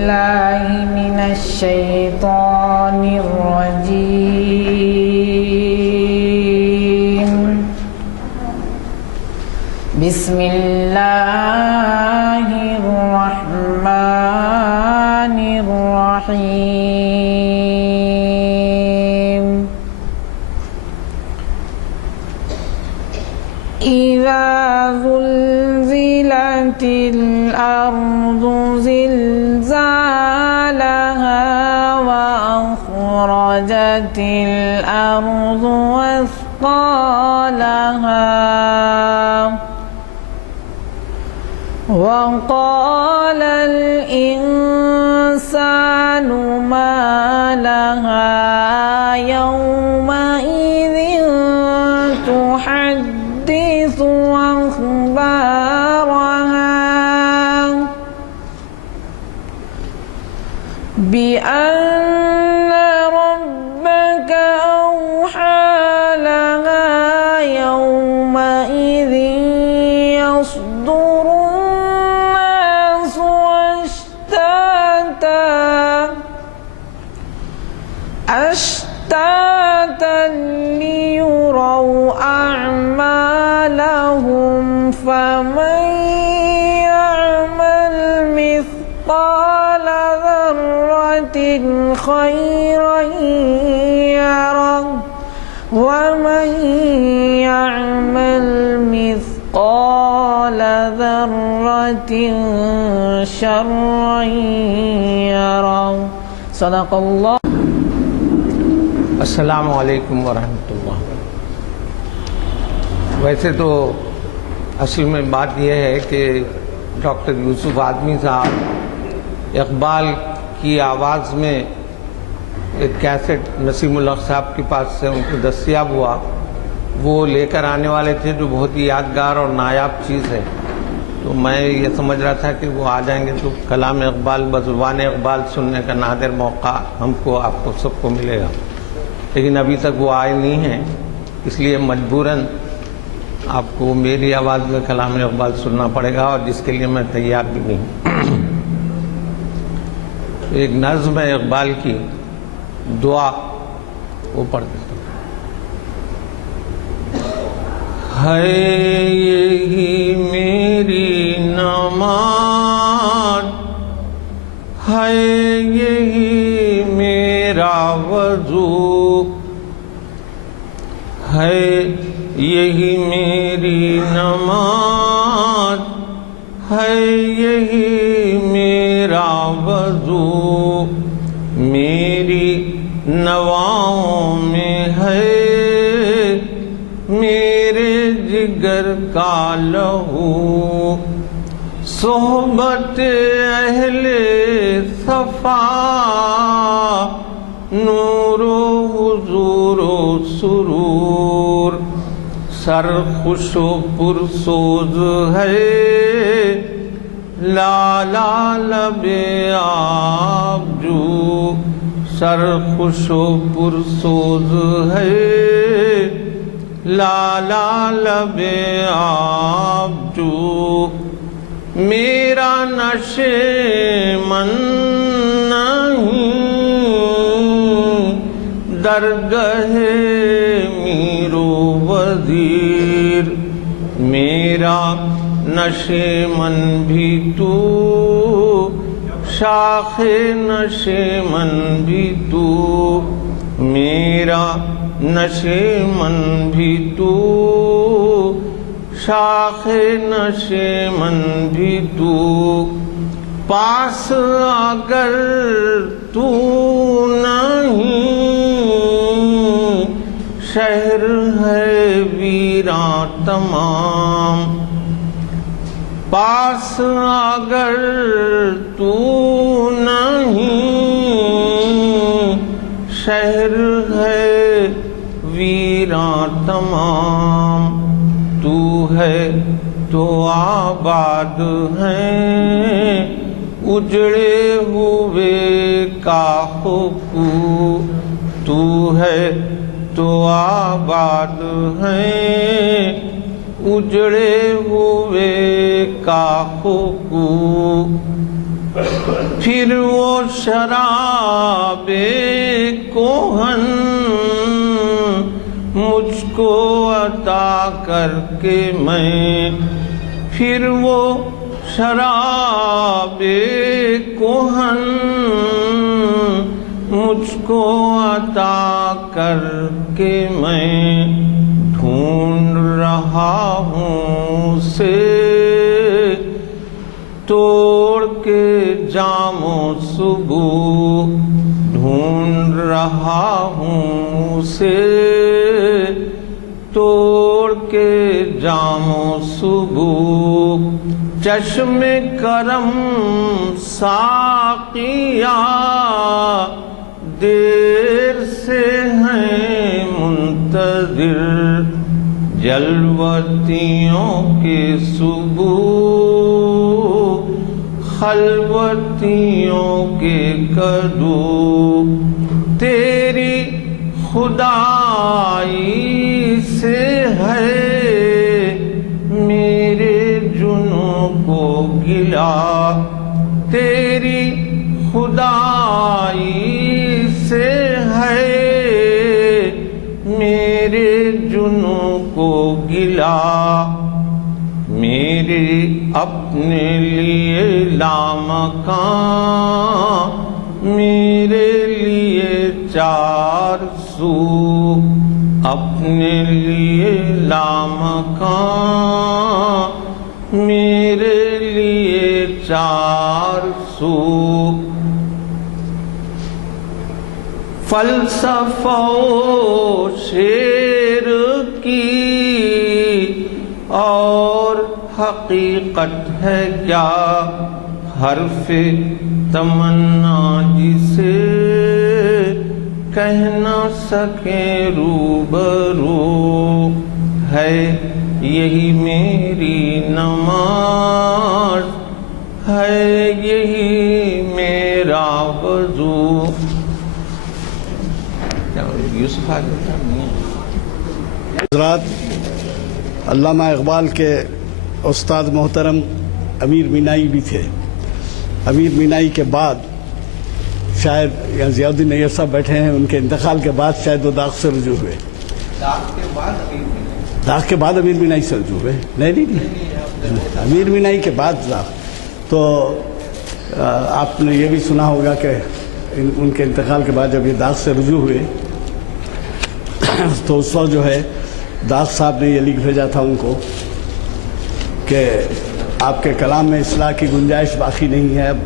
بالله من الشيطان الرجيم. بسم الله الرحمن الرحيم. إذا زلزلت الأرض زلزالها وأخرجت الأرض أثقالها وقال الإنسان ما لها يومئذ تحدث أخبارها بأن ربك أوحى لها يومئذ يصدر الناس أشتاتا ليروا أعمالهم فمن يعمل مثقال ذرة خيرا يره ومن يعمل مثقال ذرة شرا يره. صدق اللہ. السلام علیکم ورحمۃ اللہ. ویسے تو اصل میں بات یہ ہے کہ ڈاکٹر یوسف آدمی صاحب اقبال کی آواز میں ایک کیسٹ نسیم الحق صاحب کے پاس سے ان کو دستیاب ہوا، وہ لے کر آنے والے تھے، جو بہت ہی یادگار اور نایاب چیز ہے. تو میں یہ سمجھ رہا تھا کہ وہ آ جائیں گے تو کلام اقبال بزبان اقبال سننے کا نادر موقع ہم کو آپ کو سب کو ملے گا، لیکن ابھی تک وہ آئے نہیں ہیں، اس لیے مجبوراً آپ کو میری آواز میں کلام اقبال سننا پڑے گا، اور جس کے لیے میں تیار بھی نہیں. ایک نظم ہے اقبال کی، دعا، وہ پڑھ دیتا ہوں. ہے یہی میری نماز، ہے یہی میرا وضو، ہے یہی میری نماز، ہے یہی میرا وضو، میری نواؤں میں ہے میرے جگر کا لہو، صحبت اہل صفا، نور و حضور و سرور، سر خوش و پرسوز ہے لالا لب آبجو، سر خوش و پرسوز ہے لالا لب آبجو، میرا نشے من نہیں درگاہ میر و وزیر، میرا نشے من بھی تو، شاخ نشے من بھی تو، میرا نشے من بھی تو، شاخ نشے من بھی تو، پاس اگر تو نہیں، شہر ہے ویراں تمام، پاس اگر تو نہیں، شہر ہے ویراں تمام، تو ہے تو آباد ہیں اجڑے ہوئے کاخوں کو، تو ہے تو آباد ہیں اجڑے ہوئے کاخوں کو، تو ہے تو آباد ہیں اجڑے ہوئے کاخوں کو، پھر وہ شراب کوہن مجھ کو عطا کر کے میں، پھر وہ شراب کوہن مجھ کو عطا کر کے میں ڈھونڈ رہا ہوں اسے، توڑ کے جام و صبح ڈھونڈ رہا ہوں اسے، توڑ کے جام و صبح، چشم کرم ساقیہ دیر سے ہیں منتظر، جلوتیوں کے صبح خلوتیوں کے کدو، تیری خدائی سے ہے میرے جنوں کو گلا، تیری خدائی سے ہے میرے جنوں کو گلا، میرے اپنے لیے لامکاں، میرے لیے چار سو، اپنے لیے لامکاں، میرے لیے چار سو، فلسفہ و شعر کی اور حقیقت ہے کیا، حرف تمنا جسے کہہ نہ سکیں روبرو، ہے یہی میری نماز، ہے یہی میرا وضو۔ یوسف حضرات، علامہ اقبال کے استاد محترم امیر مینائی بھی تھے۔ امیر مینائی کے بعد شاید یہاں ضیاء الدین نیّر صاحب بیٹھے ہیں، ان کے انتقال کے بعد شاید وہ داغ سے رجوع ہوئے۔ داغ کے بعد امیر مینائی سے رجوع ہوئے؟ نہیں، امیر مینائی کے بعد داغ۔ تو آپ نے یہ بھی سنا ہوگا کہ ان کے انتقال کے بعد جب یہ داغ سے رجوع ہوئے تو اس وقت جو ہے داغ صاحب نے یہ لکھ بھیجا تھا ان کو کہ آپ کے کلام میں اصلاح کی گنجائش باقی نہیں ہے، اب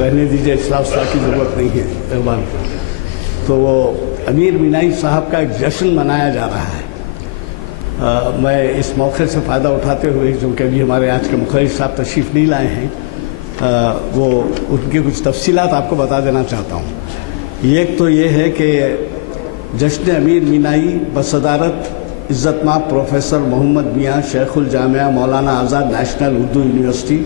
رہنے دیجئے، اصلاح کی ضرورت نہیں ہے اقبال کو۔ تو وہ امیر مینائی صاحب کا ایک جشن منایا جا رہا ہے۔ میں اس موقع سے فائدہ اٹھاتے ہوئے، چونکہ ابھی ہمارے آج کے مخرج صاحب تشریف نہیں لائے ہیں، وہ ان کی کچھ تفصیلات آپ کو بتا دینا چاہتا ہوں۔ ایک تو یہ ہے کہ جشن امیر مینائی بصدارت عزت مآب پروفیسر محمد میاں شیخ الجامعہ مولانا آزاد نیشنل اردو یونیورسٹی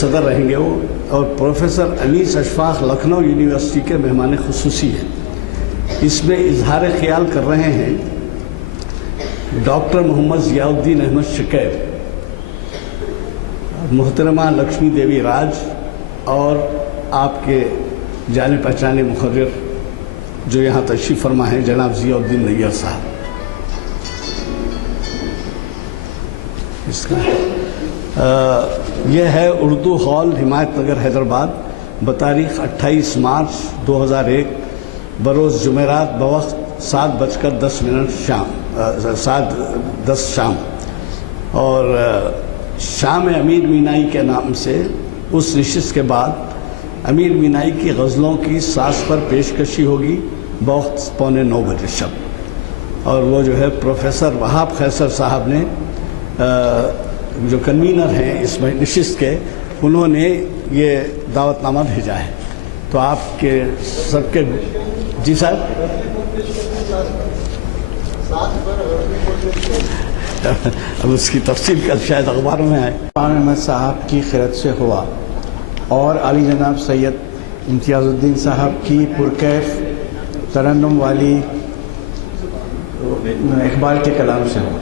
صدر رہیں گے وہ، اور پروفیسر انیس اشفاق لکھنؤ یونیورسٹی کے مہمان خصوصی ہیں۔ اس میں اظہار خیال کر رہے ہیں ڈاکٹر محمد ضیاء الدین احمد شکیب، محترمہ لکشمی دیوی راج، اور آپ کے جانے پہچانے مقرر جو یہاں تشریف فرما ہیں جناب ضیاء الدین نیّر صاحب۔ اس کا یہ ہے اردو ہال حمایت نگر حیدرآباد بتاریخ 28 مارچ 2001 بروز جمعرات بوقت 7:10 شام 7:10 شام، اور شام امیر مینائی کے نام سے اس نشست کے بعد امیر مینائی کی غزلوں کی ساز پر پیشکشی ہوگی بوقت 8:45 بجے شب، اور وہ جو ہے پروفیسر وہاب خیسر صاحب نے جو کنوینر ہیں اس میں نشست کے، انہوں نے یہ دعوت نامہ بھیجا ہے۔ تو آپ کے سب کے جی صاحب اب اس کی تفصیل کل شاید اخباروں میں آئے۔ احمد صاحب کی خیرت سے ہوا، اور علی جناب سید امتیاز الدین صاحب کی پرکیف ترنم والی اقبال کے کلام سے ہوا۔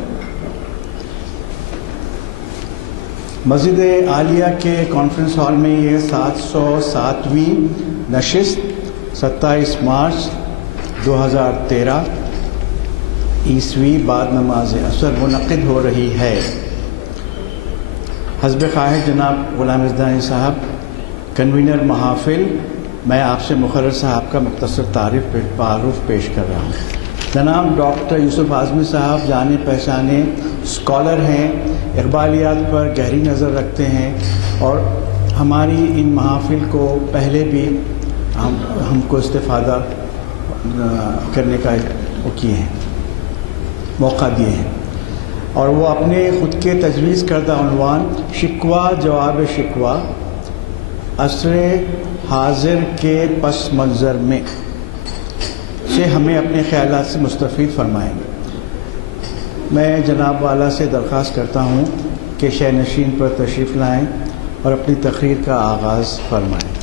مسجد عالیہ کے کانفرنس ہال میں یہ 707ویں نشست 27 مارچ 2013 عیسوی بعد نماز عصر منعقد ہو رہی ہے۔ حسب خواہش جناب غلام رضوانی صاحب، کنوینر محافل، میں آپ سے مقرر صاحب کا مختصر تعارف پیش کر رہا ہوں۔ جناب ڈاکٹر یوسف اعظمی صاحب جانے پہچانے اسکالر ہیں، اقبالیات پر گہری نظر رکھتے ہیں اور ہماری ان محافل کو پہلے بھی ہم کو استفادہ کرنے کا وہ کیے ہیں، موقع دیے ہیں، اور وہ اپنے خود کے تجویز کردہ عنوان شکوہ جواب شکوہ عصر حاضر کے پس منظر میں سے ہمیں اپنے خیالات سے مستفید فرمائیں گے۔ میں جناب والا سے درخواست کرتا ہوں کہ شہ نشین پر تشریف لائیں اور اپنی تقریر کا آغاز فرمائیں۔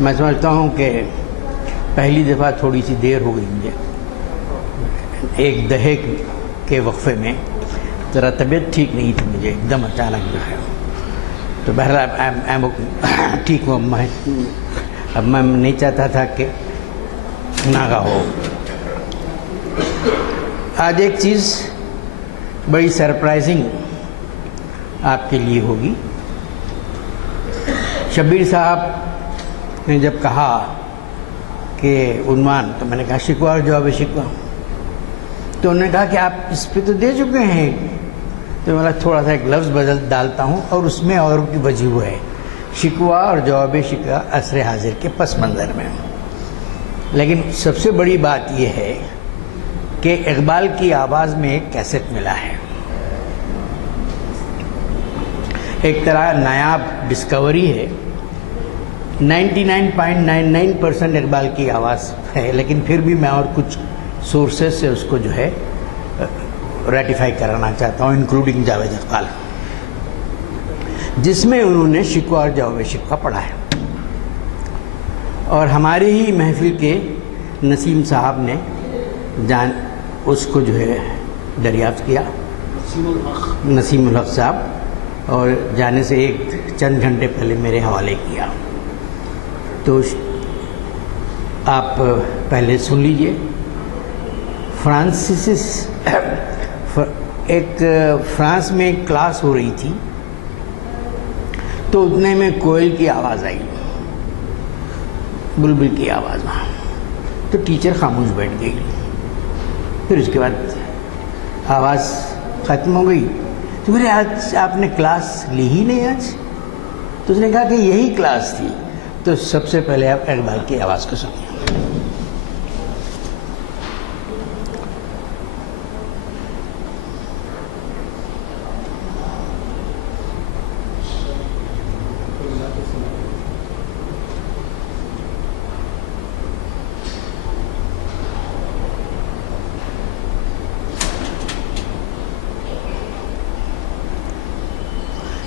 میں سمجھتا ہوں کہ پہلی دفعہ تھوڑی سی دیر ہو گئی مجھے، ایک دہے کے وقفے میں ذرا طبیعت ٹھیک نہیں تھی مجھے، ایک دم اچانک جو ہے، تو بہرحال ٹھیک ہوں۔ اب میں نہیں چاہتا تھا کہ ناغا ہو۔ آج ایک چیز بڑی سرپرائزنگ آپ کے لیے ہوگی۔ شبیر صاحب نے جب کہا کہ عنوان، تو میں نے کہا شکوہ اور جواب شکوہ، تو انہوں نے کہا کہ آپ اس پہ تو دے چکے ہیں، تو میں تھوڑا سا ایک لفظ بدل ڈالتا ہوں اور اس میں اور کی وجہ ہے شکوہ اور جواب شکوہ عصر حاضر کے پس منظر میں۔ لیکن سب سے بڑی بات یہ ہے کہ اقبال کی آواز میں ایک کیسٹ ملا ہے، ایک طرح نایاب ڈسکوری ہے۔ 99.99% اقبال کی آواز ہے، لیکن پھر بھی میں اور کچھ سورسز سے اس کو جو ہے ریٹیفائی کرانا چاہتا ہوں، انکلوڈنگ جاوید اقبال، جس میں انہوں نے شکوہ اور جواب شکوہ پڑھا ہے۔ اور ہمارے ہی محفل کے نسیم صاحب نے اس کو جو ہے دریافت کیا، نسیم الحق صاحب، اور جانے سے ایک چند گھنٹے پہلے میرے حوالے کیا۔ تو آپ پہلے سن لیجئے۔ فرانس میں ایک کلاس ہو رہی تھی، تو اتنے میں کوئل کی آواز آئی، بلبل کی آواز، تو ٹیچر خاموش بیٹھ گئی۔ پھر اس کے بعد آواز ختم ہو گئی، تو میرے آج آپ نے کلاس لی ہی نہیں آج؟ تو اس نے کہا کہ یہی کلاس تھی۔ تو سب سے پہلے آپ اقبال کی آواز کو سنیے۔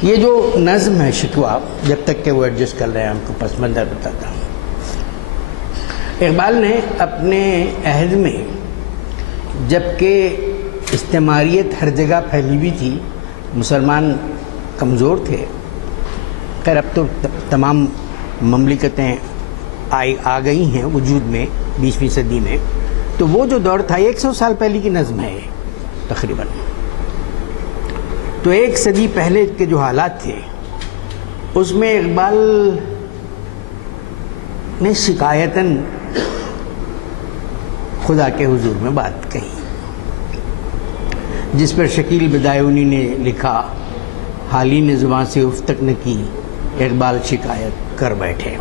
یہ جو نظم ہے شکوہ، جب تک کہ وہ ایڈجسٹ کر رہے ہیں ہم کو پس منظر بتاتا ہوں۔ اقبال نے اپنے عہد میں، جب کہ استعماریت ہر جگہ پھیلی ہوئی تھی، مسلمان کمزور تھے، خیر اب تو تمام مملکتیں آ گئی ہیں وجود میں 20ویں صدی میں، تو وہ جو دور تھا 100 سال پہلے کی نظم ہے تقریباً۔ تو 1 صدی پہلے کے جو حالات تھے، اس میں اقبال نے شکایتاً خدا کے حضور میں بات کہی، جس پر شکیل بدایونی نے لکھا، حالی نے زبان سے اف تک نہ کی، اقبال شکایت کر بیٹھے۔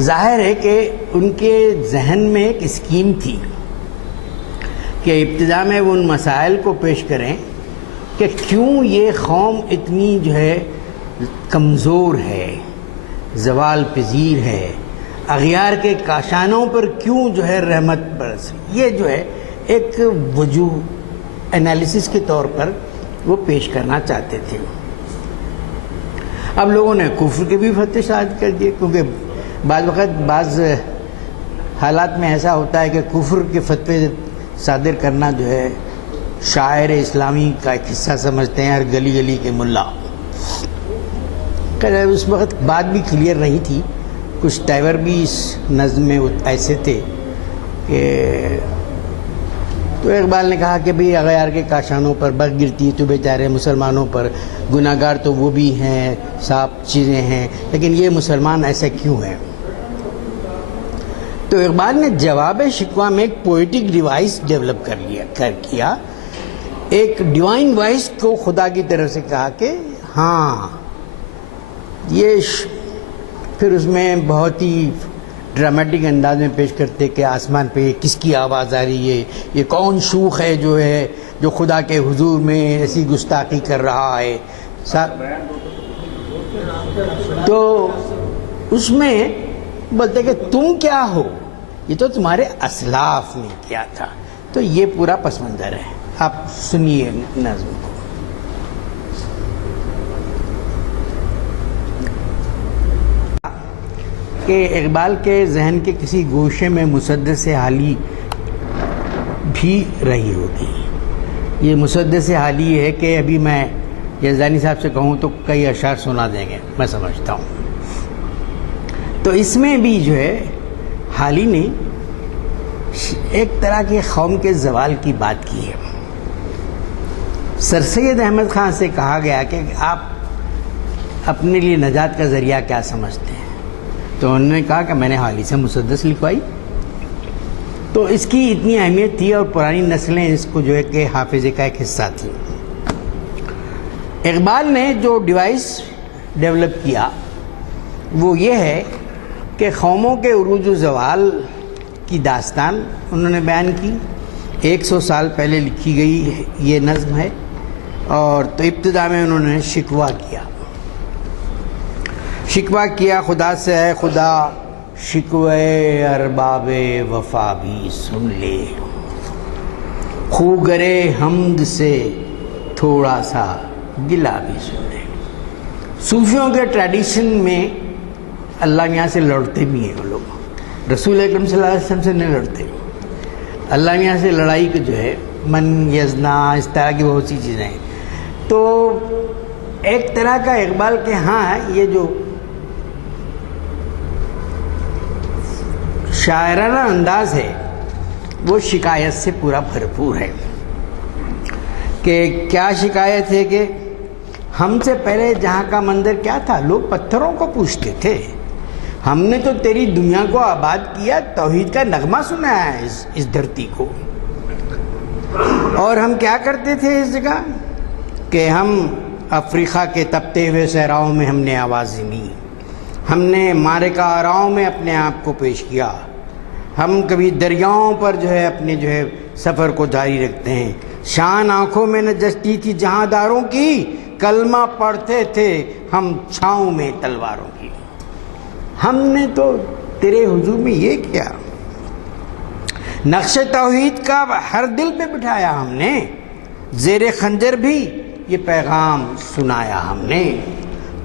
ظاہر ہے کہ ان کے ذہن میں ایک اسکیم تھی کہ ابتدا میں وہ ان مسائل کو پیش کریں کہ کیوں یہ قوم اتنی جو ہے کمزور ہے، زوال پذیر ہے، اغیار کے کاشانوں پر کیوں جو ہے رحمت برس، یہ جو ہے ایک وجوہ انالیسس کے طور پر وہ پیش کرنا چاہتے تھے. اب لوگوں نے کفر کے بھی فتوے صادر کر دیے، کیونکہ بعض وقت بعض حالات میں ایسا ہوتا ہے کہ کفر کے فتوے صادر کرنا جو ہے شاعر اسلامی کا ایک حصہ سمجھتے ہیں ہر گلی گلی کے ملا. اس وقت بات بھی کلیئر نہیں تھی، کچھ ٹائور بھی اس نظم میں ایسے تھے کہ تو اقبال نے کہا کہ بھئی اغیار کے کاشانوں پر برق گرتی ہے تو بیچارے مسلمانوں پر، گناہ گار تو وہ بھی ہیں، صاف چیزیں ہیں، لیکن یہ مسلمان ایسے کیوں ہیں؟ تو اقبال نے جواب شکوہ میں ایک پوئٹک ڈیوائس ڈیولپ کیا، ایک ڈیوائن وائس کو خدا کی طرف سے کہا کہ ہاں یہ پھر اس میں بہت ہی ڈرامیٹک انداز میں پیش کرتے کہ آسمان پہ کس کی آواز آ رہی ہے، یہ کون شوخ ہے جو خدا کے حضور میں ایسی گستاخی کر رہا ہے. تو اس میں بولتے کہ تم کیا ہو، یہ تو تمہارے اسلاف نے کیا تھا. تو یہ پورا پس منظر ہے، آپ سنیے نظم کو. کہ اقبال کے ذہن کے کسی گوشے میں مسدس حالی بھی رہی ہوگی. یہ مسدس حالی ہے کہ ابھی میں یزدانی صاحب سے کہوں تو کئی اشعار سنا دیں گے، میں سمجھتا ہوں. تو اس میں بھی جو ہے حالی نے ایک طرح کے قوم کے زوال کی بات کی ہے. سر سید احمد خان سے کہا گیا کہ آپ اپنے لیے نجات کا ذریعہ کیا سمجھتے ہیں؟ تو انہوں نے کہا کہ میں نے حالی سے مسدس لکھوائی. تو اس کی اتنی اہمیت تھی اور پرانی نسلیں اس کو جو ہے کہ حافظے کا ایک حصہ تھی. اقبال نے جو ڈیوائس ڈیولپ کیا وہ یہ ہے کہ قوموں کے عروج و زوال کی داستان انہوں نے بیان کی. 100 سال پہلے لکھی گئی یہ نظم ہے، اور تو ابتدا میں انہوں نے شکوہ کیا خدا سے، اے خدا شکوے ارباب وفا بھی سن لے، خوگرے حمد سے تھوڑا سا گلہ بھی سن لے. صوفیوں کے ٹریڈیشن میں اللہ میاں سے لڑتے بھی ہیں وہ لوگ، رسول اکرم صلی اللہ علیہ وسلم سے نہیں لڑتے. اللہ میاں سے لڑائی کے جو ہے من یزنا اس طرح کی بہت سی چیزیں ہیں. تو ایک طرح کا اقبال کے ہاں یہ جو شاعرانہ انداز ہے وہ شکایت سے پورا بھرپور ہے. کہ کیا شکایت ہے کہ ہم سے پہلے جہاں کا منظر کیا تھا، لوگ پتھروں کو پوچھتے تھے، ہم نے تو تیری دنیا کو آباد کیا، توحید کا نغمہ سنایا ہے اس دھرتی کو. اور ہم کیا کرتے تھے اس جگہ کہ ہم افریقہ کے تپتے ہوئے صحراؤں میں ہم نے آوازیں دی، ہم نے مارکہ آراؤں میں اپنے آپ کو پیش کیا، ہم کبھی دریاؤں پر جو ہے اپنے جو ہے سفر کو جاری رکھتے ہیں. شان آنکھوں میں نہ جچتی تھی جہاں داروں کی، کلمہ پڑھتے تھے ہم چھاؤں میں تلواروں کی. ہم نے تو تیرے حضور میں یہ کیا، نقش توحید کا ہر دل پہ بٹھایا ہم نے، زیر خنجر بھی یہ پیغام سنایا ہم نے.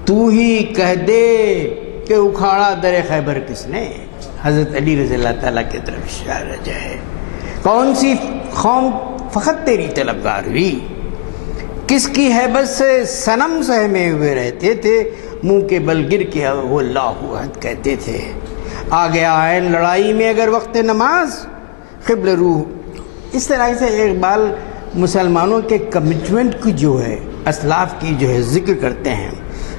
تو ہی کہہ دے کہ اکھاڑا در خیبر کس نے، حضرت علی رضی اللہ تعالیٰ کی طرف اشارہ ہے. کون سی قوم فقط تیری طلبگار ہوئی، کس کی ہیبت سے صنم سہمے ہوئے رہتے تھے، منہ کے بل گر کے وہ اللہ احد کہتے تھے. آ گیا عین لڑائی میں اگر وقت نماز، قبل روح. اس طرح سے اقبال مسلمانوں کے کمٹمنٹ کی جو ہے اسلاف کی جو ہے ذکر کرتے ہیں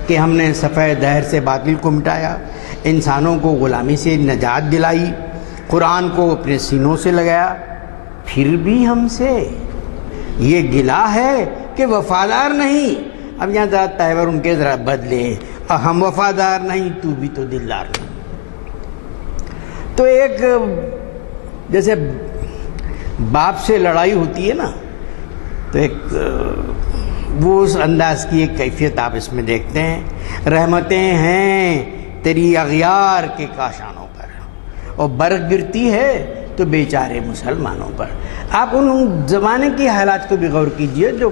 کہ ہم نے صفحہ دہر سے باطل کو مٹایا، انسانوں کو غلامی سے نجات دلائی، قرآن کو اپنے سینوں سے لگایا. پھر بھی ہم سے یہ گلہ ہے کہ وفادار نہیں. اب یہاں ذرا تیور ان کے ذرا بدلے، ہم وفادار نہیں تو بھی تو دلدار نہیں. تو ایک جیسے باپ سے لڑائی ہوتی ہے نا، تو ایک وہ اس انداز کی ایک کیفیت آپ اس میں دیکھتے ہیں. رحمتیں ہیں تیری اغیار کے کاشانوں پر، اور برق گرتی ہے تو بیچارے مسلمانوں پر۔ آپ ان زمانے کی حالات کو بھی غور کیجئے جو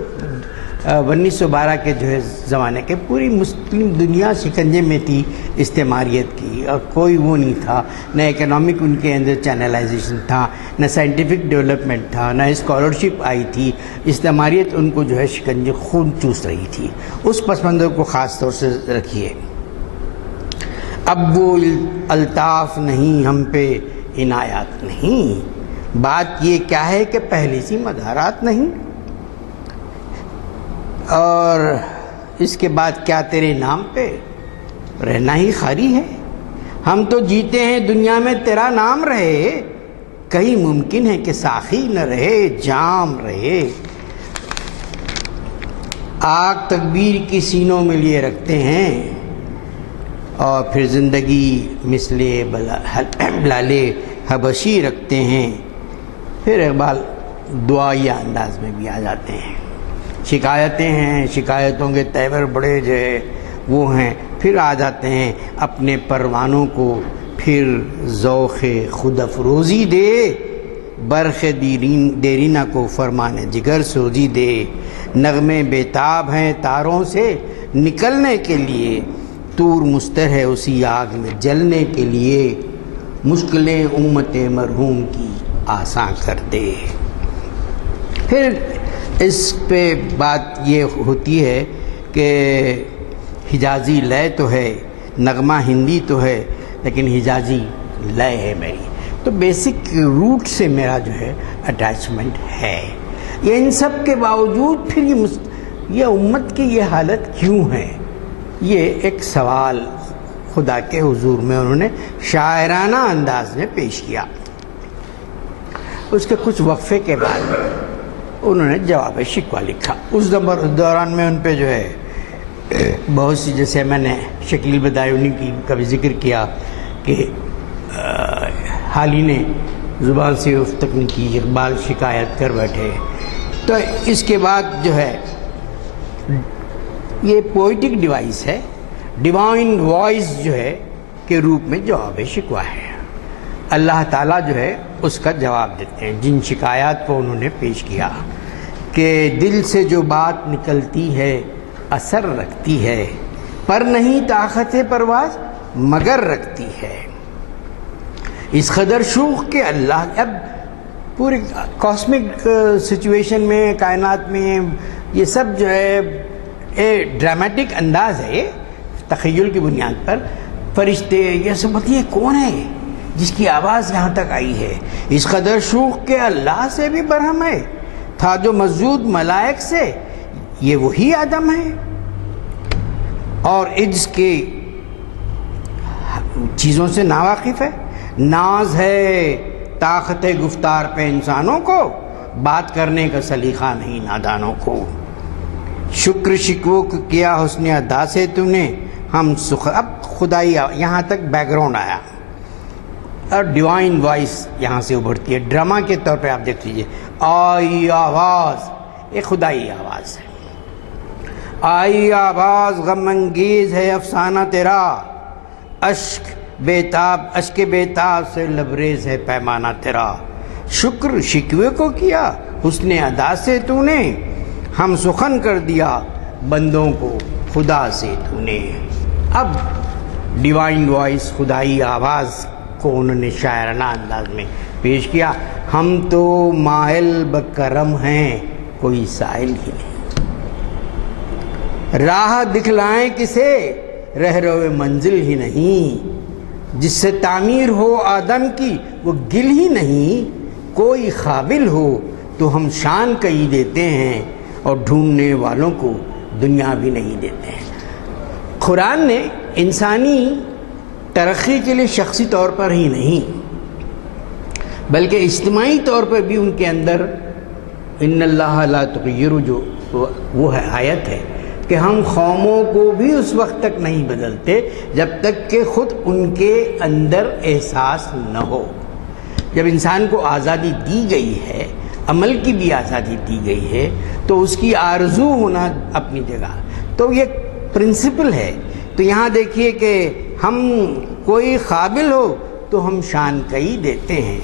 1912 کے جو ہے زمانے کے، پوری مسلم دنیا شکنجے میں تھی استعماریت کی، اور کوئی وہ نہیں تھا، نہ اکنامک ان کے اندر چینلائزیشن تھا، نہ سائنٹیفک ڈیولپمنٹ تھا، نہ اسکالرشپ آئی تھی، استعماریت ان کو جو ہے شکنجے خون چوس رہی تھی۔ اس پس منظر کو خاص طور سے رکھیے۔ اب وہ الطاف نہیں، ہم پہ عنایات نہیں، بات یہ کیا ہے کہ پہلے سی مدارات نہیں، اور اس کے بعد کیا تیرے نام پہ رہنا ہی خالی ہے۔ ہم تو جیتے ہیں دنیا میں تیرا نام رہے، کہیں ممکن ہے کہ ساقی نہ رہے جام رہے۔ آگ تکبیر کی سینوں میں لیے رکھتے ہیں، اور پھر زندگی مثل بلال حبشی رکھتے ہیں۔ پھر اقبال دعائیہ انداز میں بھی آ جاتے ہیں، شکایتیں ہیں، شکایتوں کے تیور بڑے جو ہے وہ ہیں، پھر آ جاتے ہیں اپنے پروانوں کو پھر ذوق خود افروزی دے، برخ دیرینہ کو فرمان جگر سوزی دے۔ نغمے بیتاب ہیں تاروں سے نکلنے کے لیے، طور مستر ہے اسی آگ میں جلنے کے لیے، مشکلیں امت مرحوم کی آسان کر دے۔ پھر اس پہ بات یہ ہوتی ہے کہ حجازی لے تو ہے، نغمہ ہندی تو ہے، لیکن حجازی لے ہے میری، تو بیسک روٹ سے میرا جو ہے اٹیچمنٹ ہے۔ یہ ان سب کے باوجود پھر یہ امت کی یہ حالت کیوں ہے، یہ ایک سوال خدا کے حضور میں انہوں نے شاعرانہ انداز میں پیش کیا۔ اس کے کچھ وقفے کے بعد انہوں نے جواب شکوہ لکھا۔ اس دوران میں ان پہ جو ہے بہت سی، جیسے میں نے شکیل بدایونی کی کبھی ذکر کیا کہ حال ہی نے زبان سے اف تک نہیں کی، اقبال شکایت کر بیٹھے، تو اس کے بعد جو ہے یہ پوئٹک ڈیوائس ہے، ڈیوائن وائس جو ہے کے روپ میں جواب شکوہ ہے۔ اللہ تعالیٰ جو ہے اس کا جواب دیتے ہیں جن شکایات کو انہوں نے پیش کیا کہ دل سے جو بات نکلتی ہے اثر رکھتی ہے، پر نہیں طاقت پرواز مگر رکھتی ہے۔ اس قدر شوق کہ اللہ، اب پورے کاسمک سچویشن میں، کائنات میں یہ سب جو ہے ڈرامیٹک انداز ہے، تخیل کی بنیاد پر فرشتے یہ سب، بتائیے کون ہے جس کی آواز یہاں تک آئی ہے؟ اس قدر شوق کہ اللہ سے بھی برہم ہے، تھا جو مسجود ملائک سے یہ وہی آدم ہے، اور عجز کے چیزوں سے ناواقف ہے۔ ناز ہے طاقت گفتار پہ انسانوں کو، بات کرنے کا سلیقہ نہیں نادانوں کو۔ شکر شکوہ کیا حسن ادا سے تو نے ہم اب خدائی یہاں تک بیک گراؤنڈ آیا، اور ڈیوائن وائس یہاں سے ابھرتی ہے۔ ڈرامہ کے طور پہ آپ دیکھ لیجئے، آئی آواز، ایک خدائی آواز ہے۔ آئی آواز غم انگیز ہے افسانہ تیرا، اشک بیتاب سے لبریز ہے پیمانہ تیرا۔ شکر شکوے کو کیا حسن ادا سے تو نے، ہم سخن کر دیا بندوں کو خدا سے تو نے۔ اب ڈیوائن وائس، خدائی آواز کو انہوں نے شاعرانہ انداز میں پیش کیا۔ ہم تو مائل بکرم ہیں کوئی سائل ہی نہیں، راہ دکھلائیں کسے رہرو منزل ہی نہیں، جس سے تعمیر ہو آدم کی وہ گل ہی نہیں، کوئی قابل ہو تو ہم شان کہی دیتے ہیں، اور ڈھونڈنے والوں کو دنیا بھی نہیں دیتے ہیں۔ قرآن نے انسانی ترقی کے لیے شخصی طور پر ہی نہیں بلکہ اجتماعی طور پر بھی ان کے اندر ان اللہ لا تغیر، جو وہ ہے آیت ہے کہ ہم قوموں کو بھی اس وقت تک نہیں بدلتے جب تک کہ خود ان کے اندر احساس نہ ہو۔ جب انسان کو آزادی دی گئی ہے، عمل کی بھی آزادی دی گئی ہے، تو اس کی آرزو ہونا اپنی جگہ، تو یہ پرنسپل ہے۔ تو یہاں دیکھیے کہ ہم کوئی قابل ہو تو ہم شان کہی دیتے ہیں،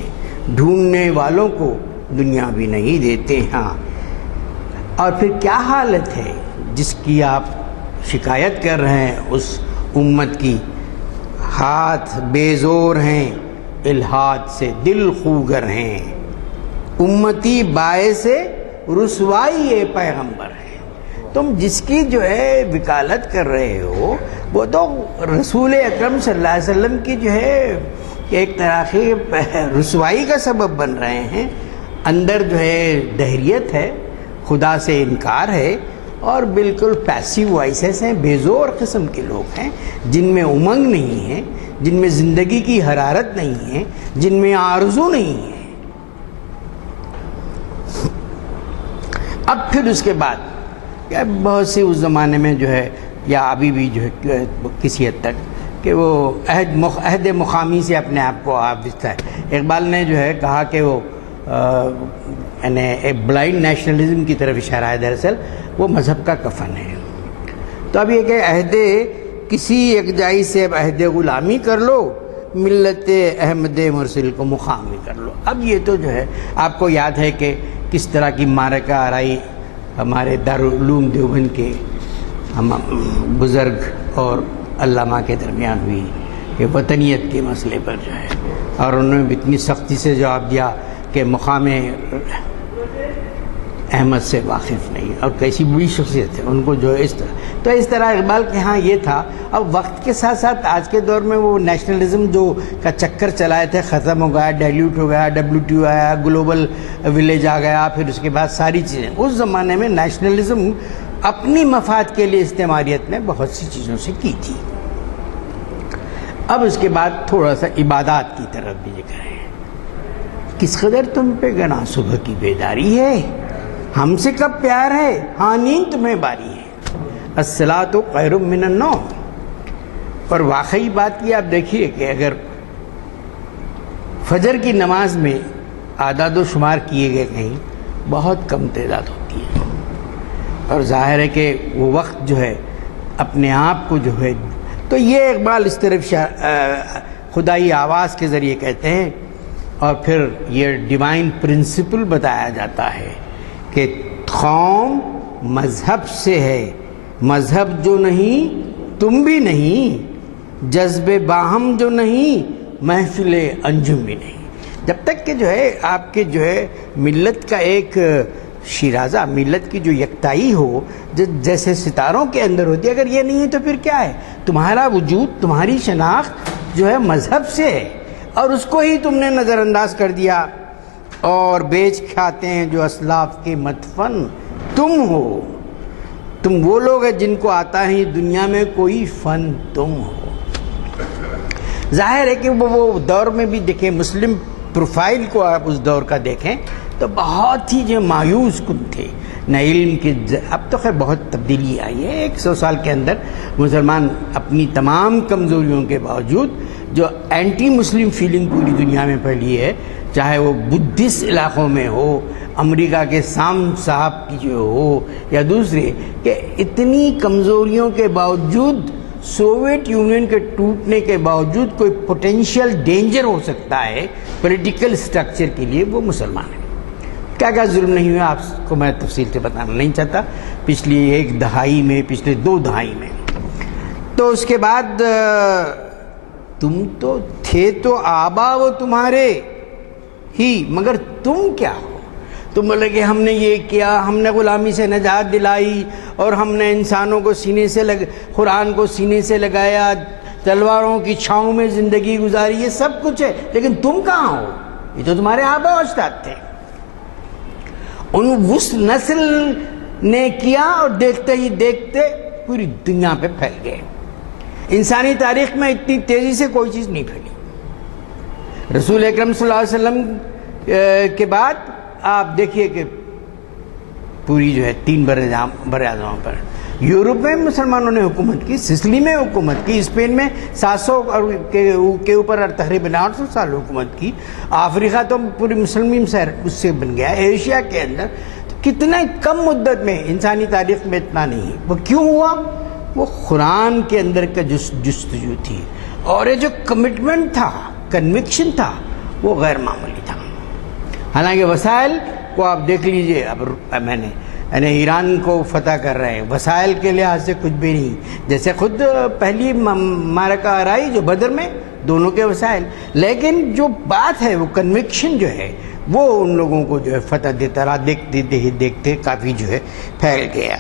ڈھونڈنے والوں کو دنیا بھی نہیں دیتے ہیں. اور پھر کیا حالت ہے جس کی آپ شکایت کر رہے ہیں اس امت کی؟ ہاتھ بے زور ہیں، الحاد سے دل خوگر ہیں، امتی باعث رسوائی پیغمبر ہے. تم جس کی جو ہے وکالت کر رہے ہو وہ تو رسول اکرم صلی اللہ علیہ وسلم کی جو ہے ایک طرح کی رسوائی کا سبب بن رہے ہیں. اندر جو ہے دہریت ہے، خدا سے انکار ہے، اور بالکل پیسیو وائسز ہیں، بے زور قسم کے لوگ ہیں جن میں امنگ نہیں ہے، جن میں زندگی کی حرارت نہیں ہے، جن میں آرزو نہیں ہے. اب پھر اس کے بعد بہت سی اس زمانے میں جو ہے یا ابھی بھی جو ہے کسی حد تک کہ وہ عہد مقامی سے اپنے آپ کو آبستہ ہے. اقبال نے جو ہے کہا کہ وہ یعنی ایک بلائنڈ نیشنلزم کی طرف اشارہ ہے، دراصل وہ مذہب کا کفن ہے. تو اب یہ کہ عہد کسی یکجائی سے اب عہد غلامی کر لو، ملت احمد مرسل کو مقامی کر لو. اب یہ تو جو ہے آپ کو یاد ہے کہ کس طرح کی معرکہ آرائی ہمارے دارالعلوم دیوبند کے بزرگ اور علامہ کے درمیان ہوئی کہ وطنیت کے مسئلے پر جو ہے، اور انہوں نے اتنی سختی سے جواب دیا کہ مقام احمد سے واقف نہیں، اور کیسی بری شخصیت ہے ان کو جو اس طرح. تو اس طرح اقبال کے ہاں یہ تھا. اب وقت کے ساتھ ساتھ آج کے دور میں وہ نیشنلزم جو کا چکر چلائے تھے ختم ہو گیا، ڈائلیوٹ ہو گیا، WTO آیا، گلوبل ولیج آ گیا، پھر اس کے بعد ساری چیزیں. اس زمانے میں نیشنلزم اپنی مفاد کے لیے استعماریت نے بہت سی چیزوں سے کی تھی. اب اس کے بعد تھوڑا سا عبادات کی طرف بھی ذکر ہے. کس قدر تم پہ گناہ صبح کی بیداری ہے، ہم سے کب پیار ہے، ہاں نیند تمہیں باری ہے، الصلاۃ خیر من النوم. اور واقعی بات کی آپ دیکھیے کہ اگر فجر کی نماز میں اعداد و شمار کیے گئے کہیں بہت کم تعداد ہوتی ہے، اور ظاہر ہے کہ وہ وقت جو ہے اپنے آپ کو جو ہے، تو یہ اقبال اس طرف خدائی آواز کے ذریعے کہتے ہیں. اور پھر یہ ڈیوائن پرنسپل بتایا جاتا ہے کہ قوم مذہب سے ہے، مذہب جو نہیں تم بھی نہیں، جذب باہم جو نہیں محفل انجم بھی نہیں. جب تک کہ جو ہے آپ کے جو ہے ملت کا ایک شیرازہ، ملت کی جو یکتائی ہو جیسے ستاروں کے اندر ہوتی ہے، اگر یہ نہیں ہے تو پھر کیا ہے؟ تمہارا وجود، تمہاری شناخت جو ہے مذہب سے ہے، اور اس کو ہی تم نے نظر انداز کر دیا اور بیچ کھاتے ہیں جو اسلاف کے مدفن تم ہو. تم وہ لوگ ہیں جن کو آتا نہیں دنیا میں کوئی فن تم ہو. ظاہر ہے کہ وہ دور میں بھی دیکھیں، مسلم پروفائل کو آپ اس دور کا دیکھیں تو بہت ہی جو مایوس کن تھے. نہ علم کی، اب تو خیر بہت تبدیلی آئی ہے 100 سال کے اندر. مسلمان اپنی تمام کمزوریوں کے باوجود جو اینٹی مسلم فیلنگ پوری دنیا میں پھیلی ہے، چاہے وہ بدھسٹ علاقوں میں ہو، امریکہ کے سام صاحب کی جو ہو یا دوسرے، کہ اتنی کمزوریوں کے باوجود، سوویت یونین کے ٹوٹنے کے باوجود کوئی پوٹینشیل ڈینجر ہو سکتا ہے پولیٹیکل سٹرکچر کے لیے، وہ مسلمان ہیں. کیا کیا ظلم نہیں ہوا آپ کو میں تفصیل سے بتانا نہیں چاہتا پچھلی 1 دہائی میں، پچھلے 2 دہائی میں. تو اس کے بعد تم تو تھے تو آبا وہ تمہارے ہی، مگر تم کیا ہو؟ تم بولے کہ ہم نے یہ کیا، ہم نے غلامی سے نجات دلائی، اور ہم نے انسانوں کو سینے سے قرآن کو سینے سے لگایا، تلواروں کی چھاؤں میں زندگی گزاری، یہ سب کچھ ہے، لیکن تم کہاں ہو؟ یہ تو تمہارے آبا و اجداد تھے. اس نسل نے کیا، اور دیکھتے ہی دیکھتے پوری دنیا پہ پھیل گئے. انسانی تاریخ میں اتنی تیزی سے کوئی چیز نہیں پھیلی. رسول اکرم صلی اللہ علیہ وسلم کے بعد آپ دیکھیے کہ پوری جو ہے 3 براعظموں پر، یورپ میں مسلمانوں نے حکومت کی، سسلی میں حکومت کی، اسپین میں 700 کے اوپر تقریباً 800 سال حکومت کی، افریقہ تو پوری مسلم شہر اس سے بن گیا، ایشیا کے اندر. کتنے کم مدت میں، انسانی تاریخ میں اتنا نہیں. وہ کیوں ہوا؟ وہ قرآن کے اندر کا جستجو تھی، اور یہ جو کمٹمنٹ تھا، کنوکشن تھا، وہ غیر معمولی تھا. حالانکہ وسائل کو آپ دیکھ لیجئے، اب میں نے یعنی ایران کو فتح کر رہے ہیں، وسائل کے لحاظ سے کچھ بھی نہیں، جیسے خود پہلی معرکہ آرائی جو بدر میں دونوں کے وسائل، لیکن جو بات ہے وہ کنوکشن جو ہے وہ ان لوگوں کو جو ہے فتح دیتا رہا، دیکھتے ہی دیکھتے کافی جو ہے پھیل گیا۔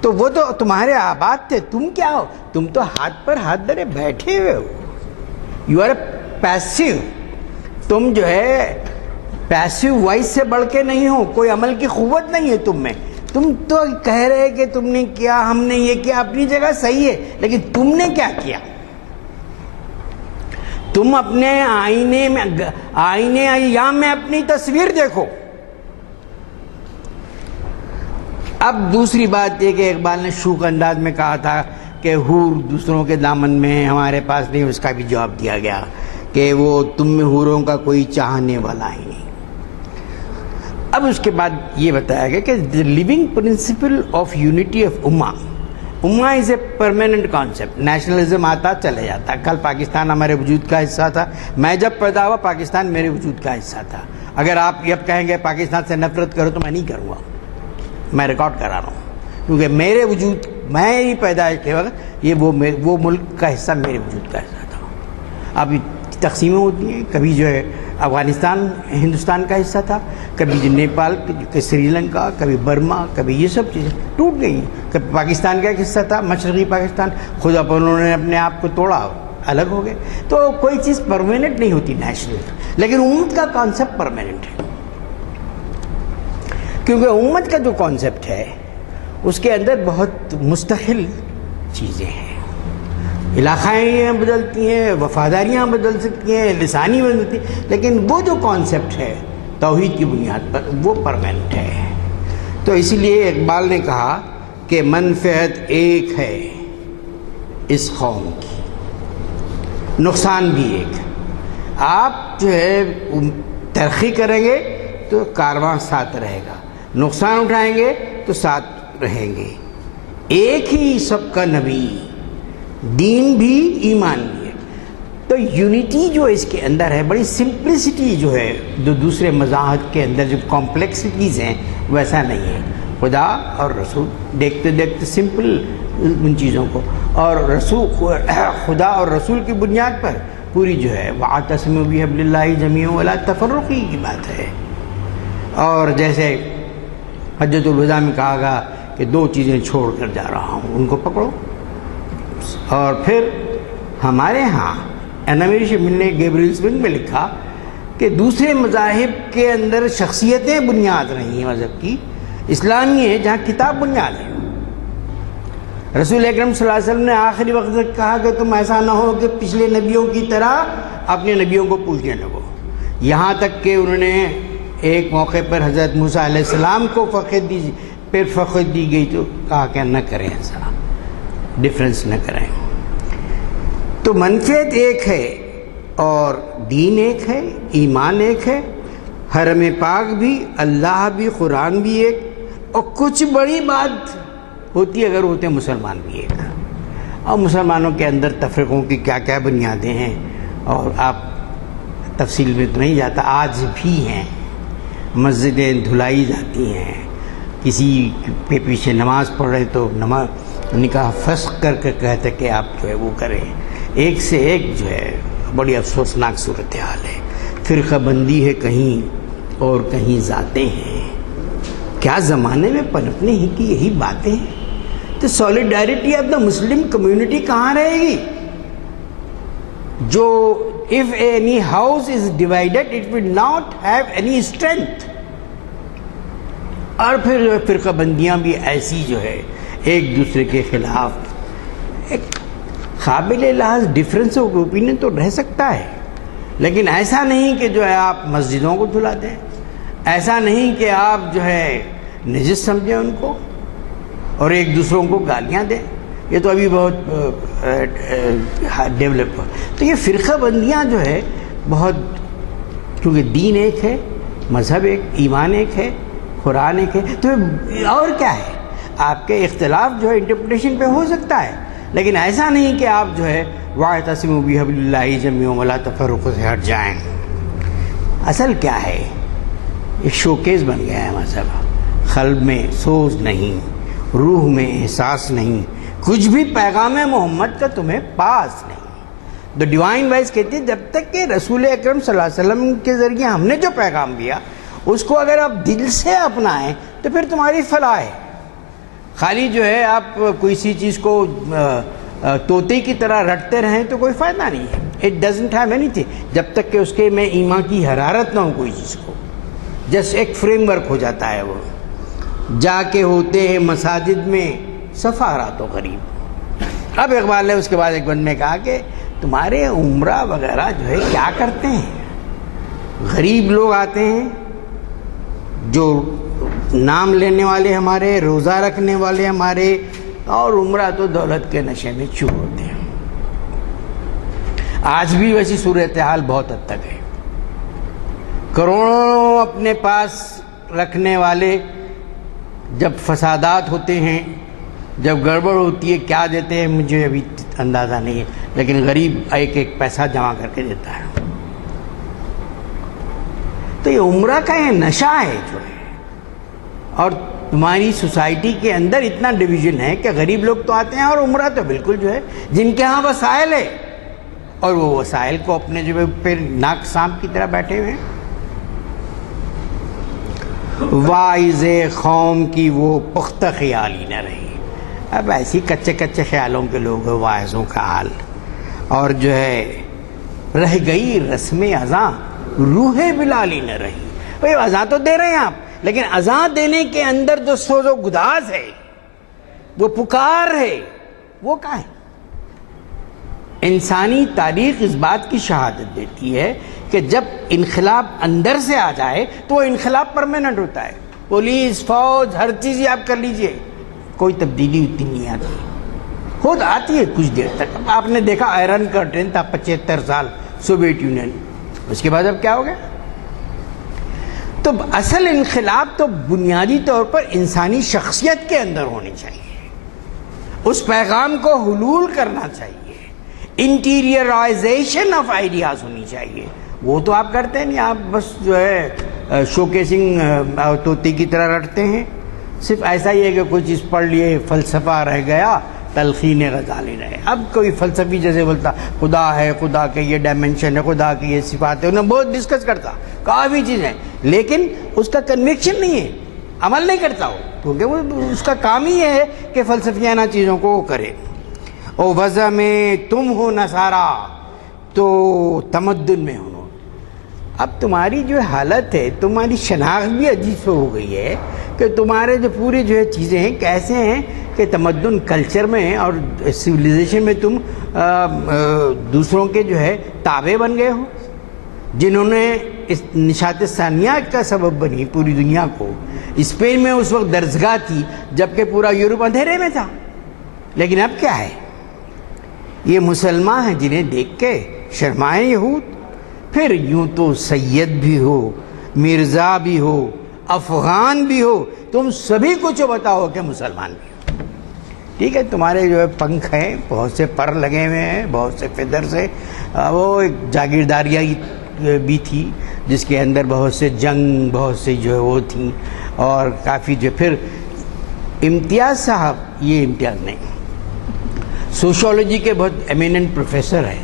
تو وہ تو تمہارے آباد تھے، تم کیا ہو؟ تم تو ہاتھ پر ہاتھ دھرے بیٹھے ہوئے ہو، یو آر اے پیسو، تم جو ہے پیسو وائس سے بڑھ کے نہیں ہو، کوئی عمل کی قوت نہیں ہے تم میں۔ تم تو کہہ رہے کہ تم نے کیا، ہم نے یہ کیا، اپنی جگہ صحیح ہے، لیکن تم نے کیا کیا؟ تم اپنے آئینے ایام میں اپنی تصویر دیکھو۔ اب دوسری بات یہ کہ اقبال نے شوخ انداز میں کہا تھا کہ حور دوسروں کے دامن میں ہمارے پاس نہیں، اس کا بھی جواب دیا گیا کہ وہ تم میں حوروں کا کوئی چاہنے والا ہی نہیں۔ اب اس کے بعد یہ بتایا گیا کہ the living principle of unity of امہ از اے پرماننٹ کانسیپٹ۔ نیشنلزم آتا چلے جاتا، کل پاکستان ہمارے وجود کا حصہ تھا، میں جب پیدا ہوا پاکستان میرے وجود کا حصہ تھا۔ اگر آپ اب کہیں گے پاکستان سے نفرت کرو تو میں نہیں کروں گا، میں ریکارڈ کرا رہا ہوں، کیونکہ میرے وجود، میں ہی پیدائش کے وقت یہ وہ ملک کا حصہ میرے وجود کا حصہ تھا۔ اب تقسیمیں ہوتی ہیں، کبھی جو ہے افغانستان ہندوستان کا حصہ تھا، کبھی جو نیپال، سری لنکا، کبھی برما، کبھی یہ سب چیزیں ٹوٹ گئی۔ کبھی پاکستان کا ایک حصہ تھا مشرقی پاکستان، خود انہوں نے اپنے آپ کو توڑا، الگ ہو گئے۔ تو کوئی چیز پرماننٹ نہیں ہوتی نیشنل، لیکن امت کا کانسیپٹ پرماننٹ ہے، کیونکہ امت کا جو کانسیپٹ ہے اس کے اندر بہت مستقل چیزیں ہیں، علاقائیں بدلتی ہیں، وفاداریاں بدل سکتی ہیں، لسانی بدلتی ہیں، لیکن وہ جو کانسیپٹ ہے توحید کی بنیاد پر وہ پرماننٹ ہے۔ تو اسی لیے اقبال نے کہا کہ منفعت ایک ہے اس قوم کی، نقصان بھی ایک ہے۔ آپ جو ہے ترقی کریں گے تو کارواں ساتھ رہے گا، نقصان اٹھائیں گے تو ساتھ رہیں گے۔ ایک ہی سب کا نبی، دین بھی ایمان بھی ہے۔ تو یونٹی جو اس کے اندر ہے، بڑی سمپلسٹی جو ہے، جو دوسرے مذاہب کے اندر جو کمپلیکسٹیز ہیں ویسا نہیں ہے۔ خدا اور رسول دیکھتے دیکھتے سمپل ان چیزوں کو، اور خدا اور رسول کی بنیاد پر پوری جو ہے وَاعْتَصِمُوا بِحَبْلِ اللَّهِ جَمِيعًا وَلَا تَفَرَّقُوا کی بات ہے۔ اور جیسے حجۃ الوداع میں کہا گیا کہ دو چیزیں چھوڑ کر جا رہا ہوں، ان کو پکڑو۔ اور پھر ہمارے ہاں انامیری نے گیبریل سوئنگ میں لکھا کہ دوسرے مذاہب کے اندر شخصیتیں بنیاد نہیں ہیں مذہب کی، اسلامی ہے جہاں کتاب بنیاد ہے۔ رسول اکرم صلی اللہ علیہ وسلم نے آخری وقت تک کہا کہ تم ایسا نہ ہو کہ پچھلے نبیوں کی طرح اپنے نبیوں کو پوچھنے لگو، یہاں تک کہ انہوں نے ایک موقع پر حضرت موسیٰ علیہ السلام کو فخر دی گئی تو کہا کہ نہ کریں، ایسا ڈفرنس نہ کریں۔ تو منفعت ایک ہے اور دین ایک ہے، ایمان ایک ہے، حرم پاک بھی، اللہ بھی، قرآن بھی ایک، اور کچھ بڑی بات ہوتی ہے اگر ہوتے ہیں مسلمان بھی ایک۔ اور مسلمانوں کے اندر تفریقوں کی کیا کیا بنیادیں ہیں، اور آپ تفصیل میں تو نہیں جاتا، آج بھی ہیں، مسجدیں دھلائی جاتی ہیں، کسی کے پیچھے نماز پڑھ رہے تو نکاح فسخ کر کے کہتے کہ آپ جو ہے وہ کریں۔ ایک سے ایک جو ہے بڑی افسوسناک صورتحال ہے، فرقہ بندی ہے کہیں اور کہیں ذاتیں ہیں، کیا زمانے میں پنپنے ہی کی یہی باتیں ہیں؟ تو سولیڈیرٹی آف دا مسلم کمیونٹی کہاں رہے گی؟ جو if any house is divided it will not have any strength۔ اور پھر فرقہ بندیاں بھی ایسی جو ہے ایک دوسرے کے خلاف، ایک قابل لحاظ ڈفرینس آف اوپینین تو رہ سکتا ہے، لیکن ایسا نہیں کہ جو ہے آپ مسجدوں کو دھلا دیں، ایسا نہیں کہ آپ جو ہے نجس سمجھیں ان کو اور ایک دوسروں کو گالیاں دیں، یہ تو ابھی بہت ڈیولپ ہو۔ تو یہ فرقہ بندیاں جو ہے بہت، کیونکہ دین ایک ہے، مذہب ایک، ایمان ایک ہے، قرآن ایک ہے، تو اور کیا ہے؟ آپ کے اختلاف جو ہے انٹرپریٹیشن پہ ہو سکتا ہے، لیکن ایسا نہیں کہ آپ جو ہے وَاعْتَصِمُوا بِحَبْلِ اللَّهِ جَمِيعًا وَلَا تَفَرَّقُوا سے ہٹ جائیں۔ اصل کیا ہے ایک شوکیس بن گیا ہے مذہب. قلب میں سوز نہیں, روح میں احساس نہیں, کچھ بھی پیغام محمد کا تمہیں پاس نہیں. دا ڈیوائن وائس کہتی ہے جب تک کہ رسول اکرم صلی اللہ علیہ وسلم کے ذریعے ہم نے جو پیغام دیا اس کو اگر آپ دل سے اپنائیں تو پھر تمہاری فلاح ہے. خالی جو ہے آپ کوئی سی چیز کو طوطے کی طرح رٹتے رہیں تو کوئی فائدہ نہیں ہے. It doesn't have any thing جب تک کہ اس کے میں ایمان کی حرارت نہ ہو کوئی چیز کو. جسٹ ایک فریم ورک ہو جاتا ہے. وہ جا کے ہوتے ہیں مساجد میں سفارات و غریب. اب اقبال نے اس کے بعد ایک بند میں کہا کہ تمہارے عمرہ وغیرہ جو ہے کیا کرتے ہیں؟ غریب لوگ آتے ہیں جو نام لینے والے ہمارے, روزہ رکھنے والے ہمارے, اور عمرہ تو دولت کے نشے میں چور ہوتے ہیں. آج بھی ویسی صورتحال بہت حد تک ہے. کروڑوں اپنے پاس رکھنے والے جب فسادات ہوتے ہیں, جب گڑبڑ ہوتی ہے, کیا دیتے ہیں مجھے ابھی اندازہ نہیں ہے, لیکن غریب ایک ایک پیسہ جمع کر کے دیتا ہے. تو یہ عمرہ کا یہ نشہ ہے جو ہے. اور تمہاری سوسائٹی کے اندر اتنا ڈویژن ہے کہ غریب لوگ تو آتے ہیں اور عمرہ تو بالکل جو ہے جن کے ہاں وسائل ہے, اور وہ وسائل کو اپنے جو ہے پھر ناک سانپ کی طرح بیٹھے ہوئے ہیں. واعظ قوم کی وہ پختہ خیال ہی نہ رہی. اب ایسی کچے کچے خیالوں کے لوگ ہیں واعظوں کا حال. اور جو ہے رہ گئی رسم اذاں روح بلالی نہ رہی. بھئی اذاں تو دے رہے ہیں آپ, لیکن اذاں دینے کے اندر جو سوز و گداز ہے, وہ پکار ہے, وہ کہاں ہے؟ انسانی تاریخ اس بات کی شہادت دیتی ہے کہ جب انقلاب اندر سے آ جائے تو وہ انقلاب پرماننٹ ہوتا ہے. پولیس, فوج, ہر چیز ہی آپ کر لیجئے, کوئی تبدیلی اتنی نہیں آتی. خود آتی ہے کچھ دیر تک. آپ نے دیکھا آئرن کرٹن تھا 75 سال سوویت یونین, اس کے بعد اب کیا ہو گیا؟ تو اصل انقلاب تو بنیادی طور پر انسانی شخصیت کے اندر ہونی چاہیے. اس پیغام کو حلول کرنا چاہیے. انٹیریئرائزیشن آف آئیڈیاز ہونی چاہیے. وہ تو آپ کرتے ہیں نہیں, آپ بس جو ہے شوکیسنگ طوطے کی طرح رٹتے ہیں. صرف ایسا ہی ہے کہ کوئی چیز پڑھ لیے, فلسفہ رہ گیا, تلخین غزالی رہے. اب کوئی فلسفی جیسے بولتا خدا ہے, خدا کے یہ ڈائمنشن ہے, خدا کی یہ صفات ہے, انہیں بہت ڈسکس کرتا, کافی چیزیں, لیکن اس کا کنوکشن نہیں ہے, عمل نہیں کرتا وہ, کیونکہ وہ اس کا کام ہی یہ ہے کہ فلسفیانہ چیزوں کو وہ کرے. او وضع میں تم ہو نصارا تو تمدن میں ہو. اب تمہاری جو حالت ہے, تمہاری شناخت بھی عجیب ہو گئی ہے کہ تمہارے جو پوری جو ہے چیزیں ہیں کیسے ہیں کہ تمدن کلچر میں اور سویلائزیشن میں تم دوسروں کے جو ہے تابع بن گئے ہو, جنہوں نے اس نشاط ثانیہ کا سبب بنی پوری دنیا کو. اسپین میں اس وقت درسگاہ تھی جبکہ پورا یورپ اندھیرے میں تھا, لیکن اب کیا ہے؟ یہ مسلمان ہیں جنہیں دیکھ کے شرمائے یہود. پھر یوں تو سید بھی ہو, مرزا بھی ہو, افغان بھی ہو, تم سبھی کو جو بتاؤ کہ مسلمان بھی ہو. ٹھیک ہے, تمہارے جو ہے پنکھ ہیں, بہت سے پر لگے ہوئے ہیں, بہت سے فیدرز ہیں. وہ ایک جاگیرداریاں بھی تھی جس کے اندر بہت سے جنگ, بہت سے جو ہے وہ تھیں, اور کافی جو پھر امتیاز صاحب, یہ امتیاز نہیں, سوشولوجی کے بہت ایمیننٹ پروفیسر ہیں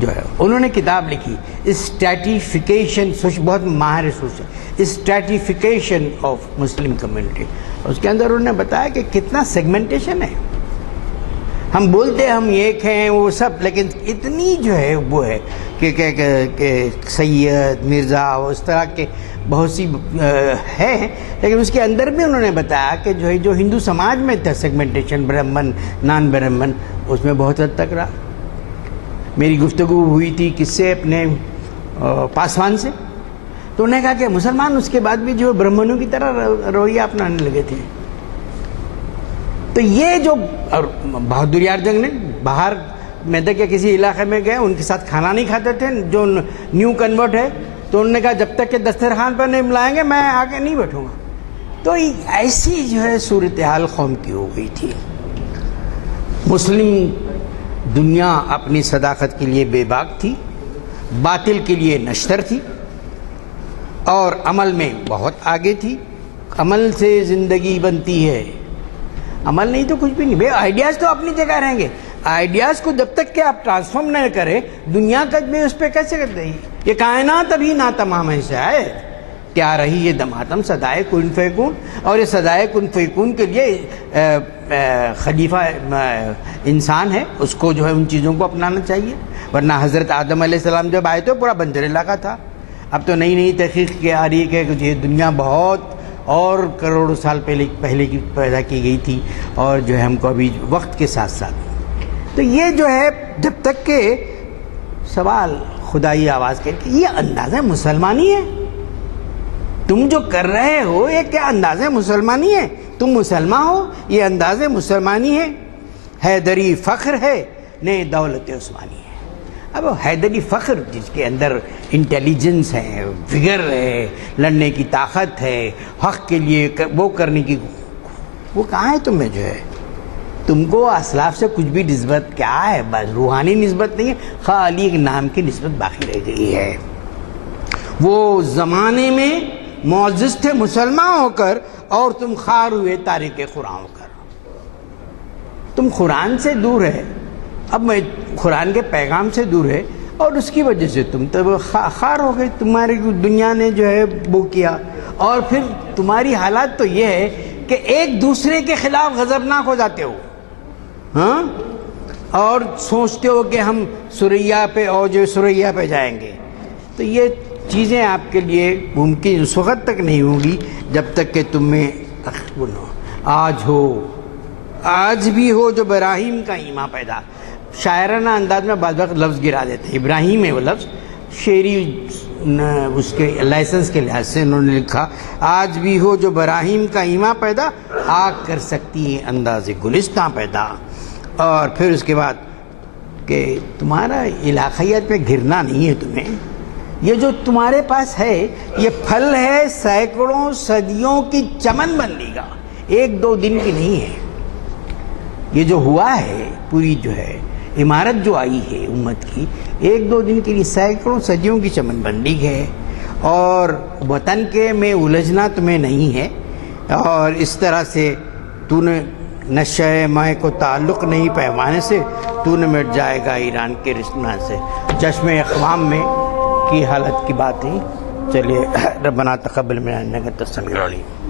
جو ہے, انہوں نے کتاب لکھی اسٹریٹیفیکیشن, بہت ماہر سوچ, اسٹریٹیفیکیشن آف مسلم کمیونٹی. اس کے اندر انہوں نے بتایا کہ کتنا سیگمنٹیشن ہے. ہم بولتے ہیں ہم ایک ہیں وہ سب, لیکن اتنی جو ہے وہ ہے کہ سید, مرزا, اس طرح کے بہت سی ہے. لیکن اس کے اندر بھی انہوں نے بتایا کہ جو ہے جو ہندو سماج میں تھا سیگمنٹیشن, برہمن, نان برہمن, اس میں بہت حد تک رہا. میری گفتگو ہوئی تھی کس سے, اپنے پاسوان سے, تو انہوں نے کہا کہ مسلمان اس کے بعد بھی جو برہمنوں کی طرح رویہ اپنانے لگے تھے. تو یہ جو, اور بہادر یار جنگ نے باہر میدک کے کسی علاقے میں گئے, ان کے ساتھ کھانا نہیں کھاتے تھے جو نیو کنورٹ ہے, تو انہوں نے کہا جب تک کہ دسترخوان پر نہیں ملائیں گے میں آگے نہیں بیٹھوں گا. تو ایسی جو ہے صورتحال قوم کی ہو گئی تھی. مسلم دنیا اپنی صداقت کے لیے بے باک تھی, باطل کے لیے نشتر تھی, اور عمل میں بہت آگے تھی. عمل سے زندگی بنتی ہے، عمل نہیں تو کچھ بھی نہیں. بھائی آئیڈیاز تو اپنی جگہ رہیں گے، آئیڈیاز کو جب تک کہ آپ ٹرانسفارم نہ کریں دنیا کا میں اس پہ کیسے کرتے ہیں؟ یہ کائنات ابھی ناتمام ہے شاید کیا رہی یہ دماتم صدائے کن فیکون. اور یہ صدائے کن فیکون کے لیے خلیفہ انسان ہے، اس کو جو ہے ان چیزوں کو اپنانا چاہیے. ورنہ حضرت آدم علیہ السلام جب آئے تو پورا بنجر علاقہ تھا. اب تو نئی نئی تحقیق کی آ رہی ہے کہ یہ دنیا بہت اور کروڑوں سال پہلے کی پیدا کی گئی تھی، اور جو ہے ہم کو ابھی وقت کے ساتھ ساتھ. تو یہ جو ہے جب تک کہ سوال خدائی آواز کے یہ اندازہ مسلمانی ہے تم جو کر رہے ہو، یہ کیا اندازہ مسلمانی ہے؟ تم مسلمان ہو، یہ انداز مسلمانی ہے. حیدری فخر ہے نے دولت عثمانی ہے. اب حیدری فخر جس کے اندر انٹیلیجنس ہے، فگر ہے، لڑنے کی طاقت ہے، حق کے لیے وہ کرنے کی، وہ کہاں ہے تمہیں؟ جو ہے تم کو اسلاف سے کچھ بھی نسبت کیا ہے؟ بس روحانی نسبت نہیں ہے، خالی ایک نام کی نسبت باقی رہ گئی ہے. وہ زمانے میں معزز تھے مسلمان ہو کر، اور تم خار ہوئے تاریخ قرآن ہو کر. تم قرآن سے دور ہے، اب میں قرآن کے پیغام سے دور ہے، اور اس کی وجہ سے تم تو خار ہو گئے. تمہاری دنیا نے جو ہے وہ کیا، اور پھر تمہاری حالات تو یہ ہے کہ ایک دوسرے کے خلاف غضبناک ہو جاتے ہو، ہاں، اور سوچتے ہو کہ ہم سریا پہ اوج سریا پہ جائیں گے. تو یہ چیزیں آپ کے لیے ممکن اس وقت تک نہیں ہوں گی جب تک کہ تم میں آج بھی ہو جو براہیم کا ایما پیدا. شاعرانہ انداز میں بعض وقت لفظ گرا دیتے ہیں، ابراہیم ہے وہ لفظ، شعری اس کے لائسنس کے لحاظ سے انہوں نے لکھا آج بھی ہو جو براہیم کا ایما پیدا، آگ کر سکتی ہے انداز گلستاں پیدا. اور پھر اس کے بعد کہ تمہارا علاقیت میں گرنا نہیں ہے تمہیں، یہ جو تمہارے پاس ہے یہ پھل ہے سینکڑوں صدیوں کی چمن بندی کا، ایک دو دن کی نہیں ہے. یہ جو ہوا ہے پوری جو ہے عمارت جو آئی ہے امت کی، ایک دو دن کے لیے سینکڑوں صدیوں کی چمن بندی ہے. اور وطن کے میں الجھنا تمہیں نہیں ہے، اور اس طرح سے تو نے نشہ مائے کو تعلق نہیں پیمانے سے، تو نے مٹ جائے گا ایران کے رسنا سے. چشم اقوام میں کی حالت کی بات ہے. چلیے ربنا تقبل منا انک انت السمیع العلیم.